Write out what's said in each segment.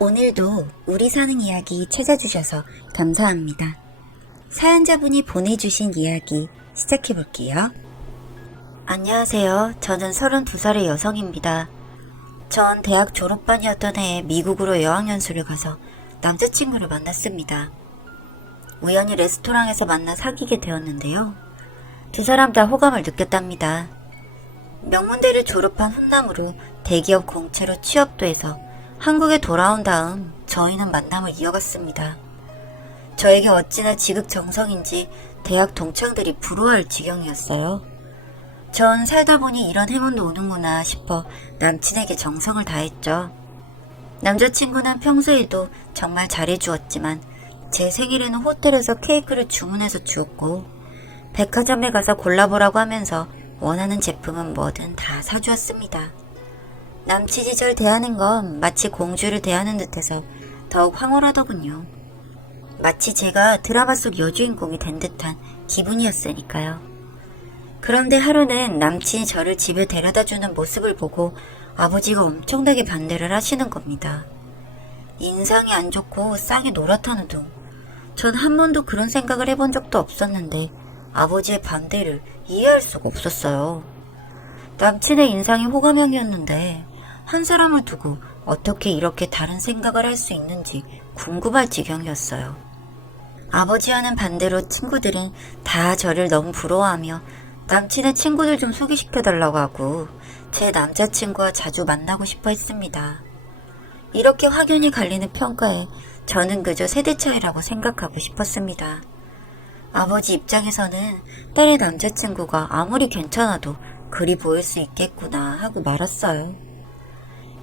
오늘도 우리 사는 이야기 찾아주셔서 감사합니다. 사연자분이 보내주신 이야기 시작해볼게요. 안녕하세요. 저는 32살의 여성입니다. 전 대학 졸업반이었던 해에 미국으로 여학연수를 가서 남자친구를 만났습니다. 우연히 레스토랑에서 만나 사귀게 되었는데요. 두 사람 다 호감을 느꼈답니다. 명문대를 졸업한 훈남으로 대기업 공채로 취업도 해서 한국에 돌아온 다음 저희는 만남을 이어갔습니다. 저에게 어찌나 지극정성인지 대학 동창들이 부러워할 지경이었어요. 전 살다 보니 이런 행운도 오는구나 싶어 남친에게 정성을 다했죠. 남자친구는 평소에도 정말 잘해주었지만 제 생일에는 호텔에서 케이크를 주문해서 주었고 백화점에 가서 골라보라고 하면서 원하는 제품은 뭐든 다 사주었습니다. 남친이 절 대하는 건 마치 공주를 대하는 듯해서 더욱 황홀하더군요. 마치 제가 드라마 속 여주인공이 된 듯한 기분이었으니까요. 그런데 하루는 남친이 저를 집에 데려다주는 모습을 보고 아버지가 엄청나게 반대를 하시는 겁니다. 인상이 안 좋고 쌍이 노랗다는 둥. 전 한 번도 그런 생각을 해본 적도 없었는데 아버지의 반대를 이해할 수가 없었어요. 남친의 인상이 호감형이었는데 한 사람을 두고 어떻게 이렇게 다른 생각을 할 수 있는지 궁금할 지경이었어요. 아버지와는 반대로 친구들이 다 저를 너무 부러워하며 남친의 친구들 좀 소개시켜달라고 하고 제 남자친구와 자주 만나고 싶어 했습니다. 이렇게 확연히 갈리는 평가에 저는 그저 세대 차이라고 생각하고 싶었습니다. 아버지 입장에서는 딸의 남자친구가 아무리 괜찮아도 그리 보일 수 있겠구나 하고 말았어요.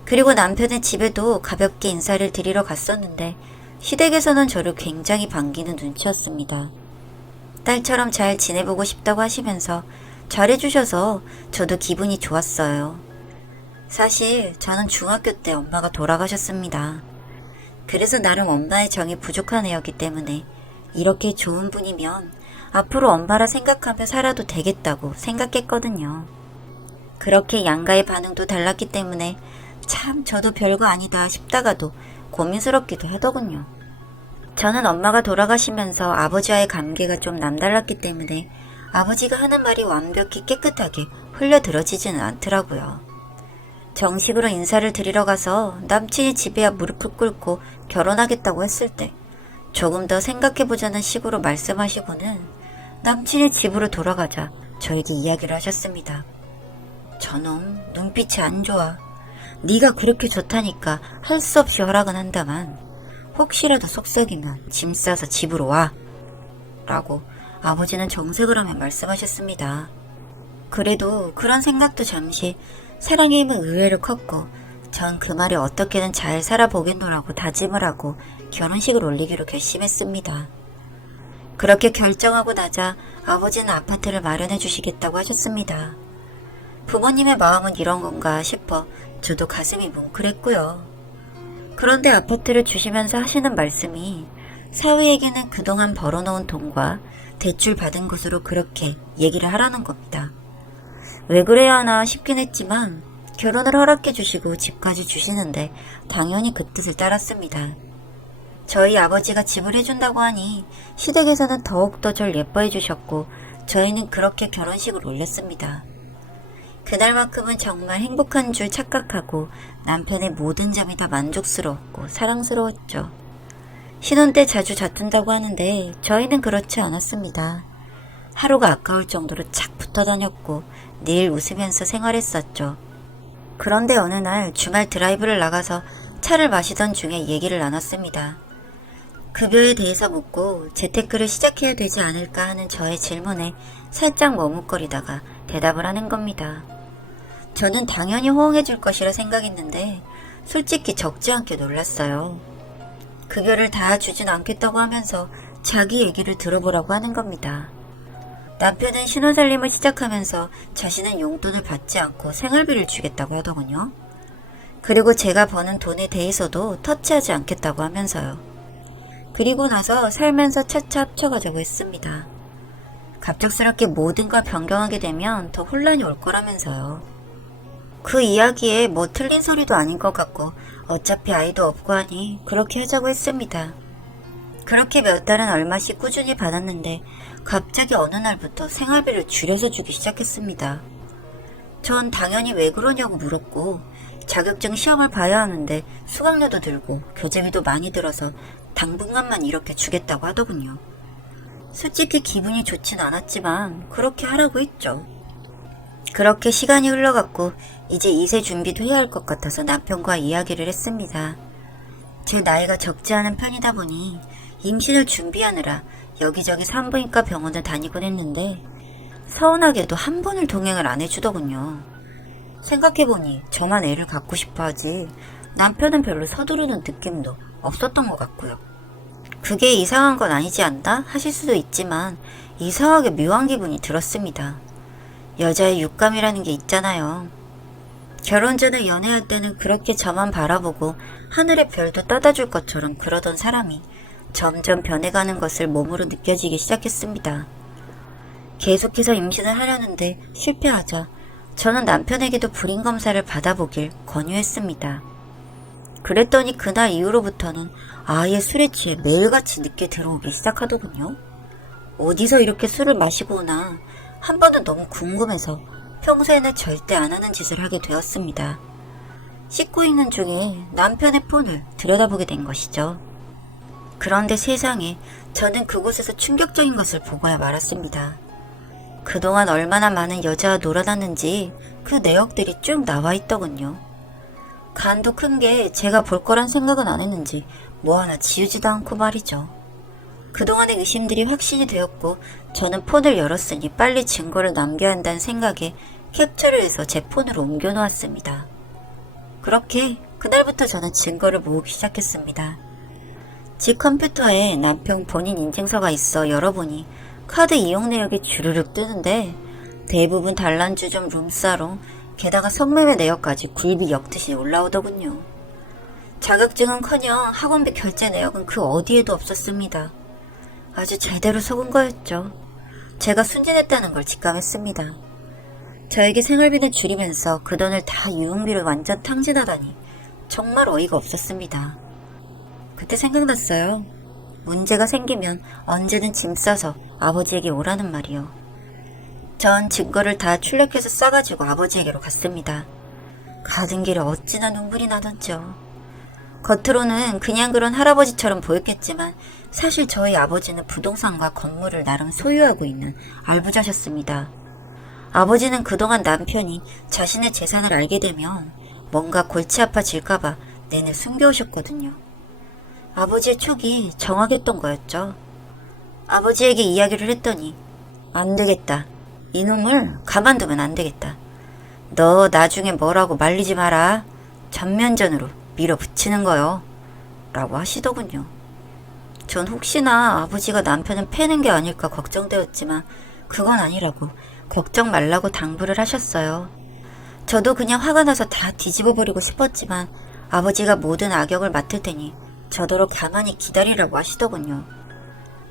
그리고 남편의 집에도 가볍게 인사를 드리러 갔었는데 시댁에서는 저를 굉장히 반기는 눈치였습니다. 딸처럼 잘 지내보고 싶다고 하시면서 잘해주셔서 저도 기분이 좋았어요. 사실 저는 중학교 때 엄마가 돌아가셨습니다. 그래서 나름 엄마의 정이 부족한 애였기 때문에 이렇게 좋은 분이면 앞으로 엄마라 생각하며 살아도 되겠다고 생각했거든요. 그렇게 양가의 반응도 달랐기 때문에 참 저도 별거 아니다 싶다가도 고민스럽기도 하더군요. 저는 엄마가 돌아가시면서 아버지와의 관계가 좀 남달랐기 때문에 아버지가 하는 말이 완벽히 깨끗하게 흘려들어지지는 않더라고요. 정식으로 인사를 드리러 가서 남친이 집에야 무릎을 꿇고 결혼하겠다고 했을 때 조금 더 생각해보자는 식으로 말씀하시고는 남친의 집으로 돌아가자 저에게 이야기를 하셨습니다. 저놈 눈빛이 안 좋아. 네가 그렇게 좋다니까 할 수 없이 허락은 한다만 혹시라도 속썩이면 짐 싸서 집으로 와 라고 아버지는 정색을 하며 말씀하셨습니다. 그래도 그런 생각도 잠시 사랑의 힘은 의외로 컸고 전 그 말에 어떻게든 잘 살아보겠노라고 다짐을 하고 결혼식을 올리기로 결심했습니다. 그렇게 결정하고 나자 아버지는 아파트를 마련해 주시겠다고 하셨습니다. 부모님의 마음은 이런 건가 싶어 저도 가슴이 뭉클했고요. 그런데 아파트를 주시면서 하시는 말씀이 사위에게는 그동안 벌어놓은 돈과 대출 받은 것으로 그렇게 얘기를 하라는 겁니다. 왜 그래야 하나 싶긴 했지만 결혼을 허락해 주시고 집까지 주시는데 당연히 그 뜻을 따랐습니다. 저희 아버지가 집을 해준다고 하니 시댁에서는 더욱더 절 예뻐해 주셨고 저희는 그렇게 결혼식을 올렸습니다. 그날만큼은 정말 행복한 줄 착각하고 남편의 모든 점이 다 만족스러웠고 사랑스러웠죠. 신혼 때 자주 다툰다고 하는데 저희는 그렇지 않았습니다. 하루가 아까울 정도로 착 붙어 다녔고 늘 웃으면서 생활했었죠. 그런데 어느 날 주말 드라이브를 나가서 차를 마시던 중에 얘기를 나눴습니다. 급여에 대해서 묻고 재테크를 시작해야 되지 않을까 하는 저의 질문에 살짝 머뭇거리다가 대답을 하는 겁니다. 저는 당연히 호응해 줄 것이라 생각했는데 솔직히 적지 않게 놀랐어요. 급여를 다 주진 않겠다고 하면서 자기 얘기를 들어보라고 하는 겁니다. 남편은 신혼살림을 시작하면서 자신은 용돈을 받지 않고 생활비를 주겠다고 하더군요. 그리고 제가 버는 돈에 대해서도 터치하지 않겠다고 하면서요. 그리고 나서 살면서 차차 합쳐가자고 했습니다. 갑작스럽게 모든 걸 변경하게 되면 더 혼란이 올 거라면서요. 그 이야기에 뭐 틀린 소리도 아닌 것 같고 어차피 아이도 없고 하니 그렇게 하자고 했습니다. 그렇게 몇 달은 얼마씩 꾸준히 받았는데 갑자기 어느 날부터 생활비를 줄여서 주기 시작했습니다. 전 당연히 왜 그러냐고 물었고 자격증 시험을 봐야 하는데 수강료도 들고 교재비도 많이 들어서 당분간만 이렇게 주겠다고 하더군요. 솔직히 기분이 좋진 않았지만 그렇게 하라고 했죠. 그렇게 시간이 흘러갔고 이제 2세 준비도 해야 할 것 같아서 남편과 이야기를 했습니다. 제 나이가 적지 않은 편이다 보니 임신을 준비하느라 여기저기 산부인과 병원을 다니곤 했는데 서운하게도 한 번을 동행을 안 해주더군요. 생각해보니 저만 애를 갖고 싶어 하지 남편은 별로 서두르는 느낌도 없었던 것 같고요. 그게 이상한 건 아니지 않나 하실 수도 있지만 이상하게 묘한 기분이 들었습니다. 여자의 육감이라는 게 있잖아요. 결혼 전에 연애할 때는 그렇게 저만 바라보고 하늘의 별도 따다줄 것처럼 그러던 사람이 점점 변해가는 것을 몸으로 느껴지기 시작했습니다. 계속해서 임신을 하려는데 실패하자 저는 남편에게도 불임 검사를 받아보길 권유했습니다. 그랬더니 그날 이후로부터는 아예 술에 취해 매일같이 늦게 들어오기 시작하더군요. 어디서 이렇게 술을 마시고 오나 한 번은 너무 궁금해서 평소에는 절대 안 하는 짓을 하게 되었습니다. 씻고 있는 중에 남편의 폰을 들여다보게 된 것이죠. 그런데 세상에 저는 그곳에서 충격적인 것을 보고야 말았습니다. 그동안 얼마나 많은 여자와 놀아났는지 그 내역들이 쭉 나와 있더군요. 간도 큰 게 제가 볼 거란 생각은 안 했는지 뭐 하나 지우지도 않고 말이죠. 그동안의 의심들이 확신이 되었고 저는 폰을 열었으니 빨리 증거를 남겨야 한다는 생각에 캡처를 해서 제 폰으로 옮겨놓았습니다. 그렇게 그날부터 저는 증거를 모으기 시작했습니다. 집 컴퓨터에 남편 본인 인증서가 있어 열어보니 카드 이용 내역이 주르륵 뜨는데 대부분 단란주점 룸사롱 게다가 성매매 내역까지 굴비 엮듯이 올라오더군요. 자격증은커녕 학원비 결제 내역은 그 어디에도 없었습니다. 아주 제대로 속은 거였죠. 제가 순진했다는 걸 직감했습니다. 저에게 생활비는 줄이면서 그 돈을 다 유흥비로 완전 탕진하다니 정말 어이가 없었습니다. 그때 생각났어요. 문제가 생기면 언제든 짐 싸서 아버지에게 오라는 말이요. 전 증거를 다 출력해서 싸가지고 아버지에게로 갔습니다. 가는 길에 어찌나 눈물이 나던지요. 겉으로는 그냥 그런 할아버지처럼 보였겠지만 사실 저희 아버지는 부동산과 건물을 나름 소유하고 있는 알부자셨습니다. 아버지는 그동안 남편이 자신의 재산을 알게 되면 뭔가 골치 아파질까봐 내내 숨겨오셨거든요. 아버지의 촉이 정확했던 거였죠. 아버지에게 이야기를 했더니 안 되겠다. 이놈을 가만두면 안 되겠다. 너 나중에 뭐라고 말리지 마라. 전면전으로 밀어붙이는 거요. 라고 하시더군요. 전 혹시나 아버지가 남편을 패는 게 아닐까 걱정되었지만 그건 아니라고 걱정 말라고 당부를 하셨어요. 저도 그냥 화가 나서 다 뒤집어버리고 싶었지만 아버지가 모든 악역을 맡을 테니 저더러 가만히 기다리라고 하시더군요.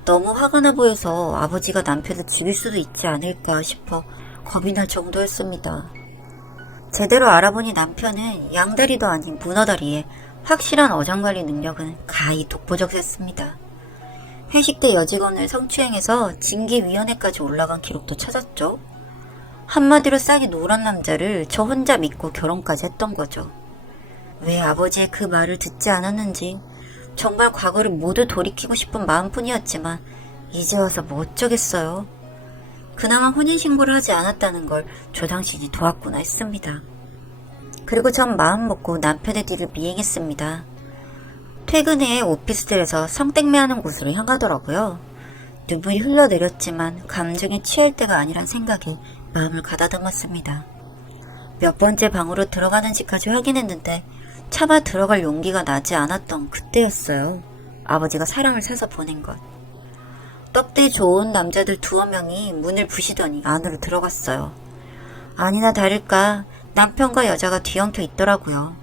너무 화가 나 보여서 아버지가 남편을 죽일 수도 있지 않을까 싶어 겁이 날 정도였습니다. 제대로 알아보니 남편은 양다리도 아닌 문어다리에 확실한 어장관리 능력은 가히 독보적이었습니다. 회식 때 여직원을 성추행해서 징계위원회까지 올라간 기록도 찾았죠. 한마디로 싹이 노란 남자를 저 혼자 믿고 결혼까지 했던 거죠. 왜 아버지의 그 말을 듣지 않았는지 정말 과거를 모두 돌이키고 싶은 마음뿐이었지만 이제 와서 뭐 어쩌겠어요. 그나마 혼인신고를 하지 않았다는 걸 조상신이 도왔구나 했습니다. 그리고 전 마음 먹고 남편의 뒤를 미행했습니다. 퇴근 후에 오피스텔에서 성땡매하는 곳으로 향하더라고요. 눈물이 흘러내렸지만 감정에 취할 때가 아니란 생각에 마음을 가다듬었습니다. 몇 번째 방으로 들어가는지까지 확인했는데 차마 들어갈 용기가 나지 않았던 그때였어요. 아버지가 사랑을 사서 보낸 것. 떡대 좋은 남자들 2-3명이 문을 부시더니 안으로 들어갔어요. 아니나 다를까 남편과 여자가 뒤엉켜 있더라고요.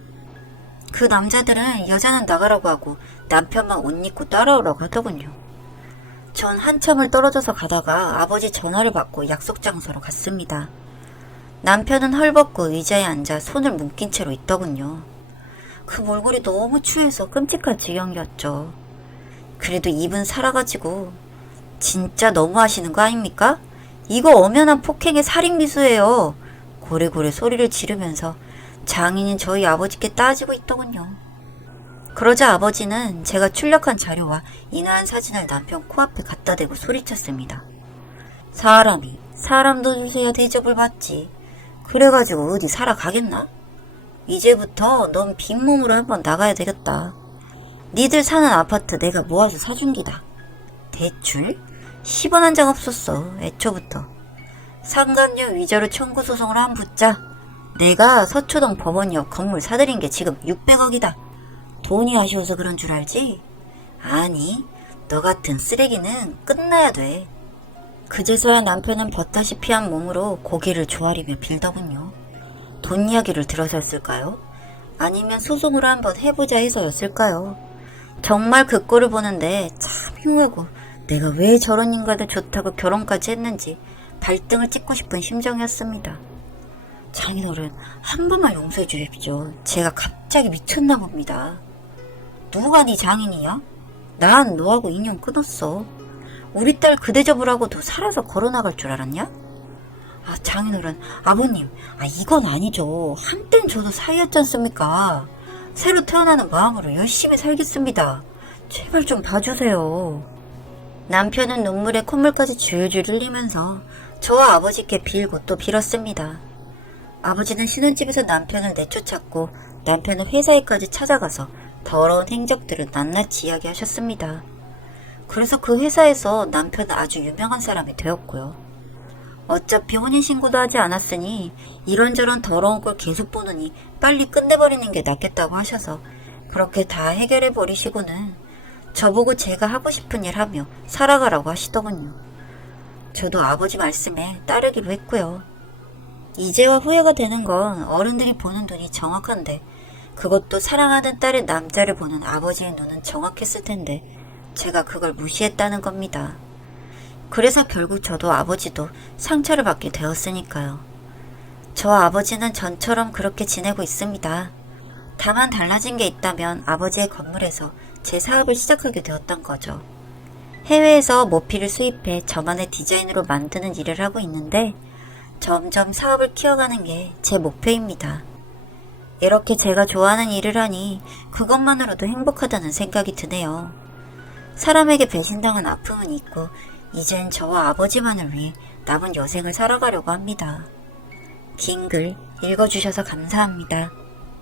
그 남자들은 여자는 나가라고 하고 남편만 옷 입고 따라오라고 하더군요. 전 한참을 떨어져서 가다가 아버지 전화를 받고 약속 장소로 갔습니다. 남편은 헐벗고 의자에 앉아 손을 묶인 채로 있더군요. 그 몰골이 너무 추해서 끔찍한 지경이었죠. 그래도 입은 살아가지고 진짜 너무하시는 거 아닙니까? 이거 엄연한 폭행의 살인미수예요. 고래고래 소리를 지르면서 장인인 저희 아버지께 따지고 있더군요. 그러자 아버지는 제가 출력한 자료와 인화한 사진을 남편 코앞에 갖다 대고 소리쳤습니다. 사람이 사람도 주세야 대접을 받지. 그래가지고 어디 살아가겠나? 이제부터 넌 빈몸으로 한번 나가야 되겠다. 니들 사는 아파트 내가 모아서 사준 기다. 대출? 10원 한 장 없었어. 애초부터. 상간녀 위자료 청구 소송을 한 붙자 내가 서초동 법원역 건물 사들인 게 지금 600억이다. 돈이 아쉬워서 그런 줄 알지? 아니, 너 같은 쓰레기는 끝나야 돼. 그제서야 남편은 벗다시피 한 몸으로 고개를 조아리며 빌더군요. 돈 이야기를 들어서였을까요? 아니면 소송으로 한번 해보자 해서였을까요? 정말 그 꼴을 보는데 참 흉하고 내가 왜 저런 인간을 좋다고 결혼까지 했는지 발등을 찍고 싶은 심정이었습니다. 장인어른, 한 번만 용서해 주십시오. 제가 갑자기 미쳤나 봅니다. 누가 네 장인이야? 난 너하고 인연 끊었어. 우리 딸 그 대접을 하고도 살아서 걸어나갈 줄 알았냐? 아, 장인어른, 아버님, 이건 아니죠. 한땐 저도 사이였지 않습니까? 새로 태어나는 마음으로 열심히 살겠습니다. 제발 좀 봐주세요. 남편은 눈물에 콧물까지 줄줄 흘리면서 저와 아버지께 빌고 또 빌었습니다. 아버지는 신혼집에서 남편을 내쫓았고 남편은 회사에까지 찾아가서 더러운 행적들을 낱낱이 이야기하셨습니다. 그래서 그 회사에서 남편은 아주 유명한 사람이 되었고요. 어차피 혼인신고도 하지 않았으니 이런저런 더러운 걸 계속 보느니 빨리 끝내버리는 게 낫겠다고 하셔서 그렇게 다 해결해버리시고는 저보고 제가 하고 싶은 일 하며 살아가라고 하시더군요. 저도 아버지 말씀에 따르기로 했고요. 이제와 후회가 되는 건 어른들이 보는 눈이 정확한데 그것도 사랑하는 딸의 남자를 보는 아버지의 눈은 정확했을 텐데 제가 그걸 무시했다는 겁니다. 그래서 결국 저도 아버지도 상처를 받게 되었으니까요. 저 아버지는 전처럼 그렇게 지내고 있습니다. 다만 달라진 게 있다면 아버지의 건물에서 제 사업을 시작하게 되었던 거죠. 해외에서 모피를 수입해 저만의 디자인으로 만드는 일을 하고 있는데 점점 사업을 키워가는 게 제 목표입니다. 이렇게 제가 좋아하는 일을 하니 그것만으로도 행복하다는 생각이 드네요. 사람에게 배신당한 아픔은 있고 이젠 저와 아버지만을 위해 남은 여생을 살아가려고 합니다. 긴 글 읽어주셔서 감사합니다.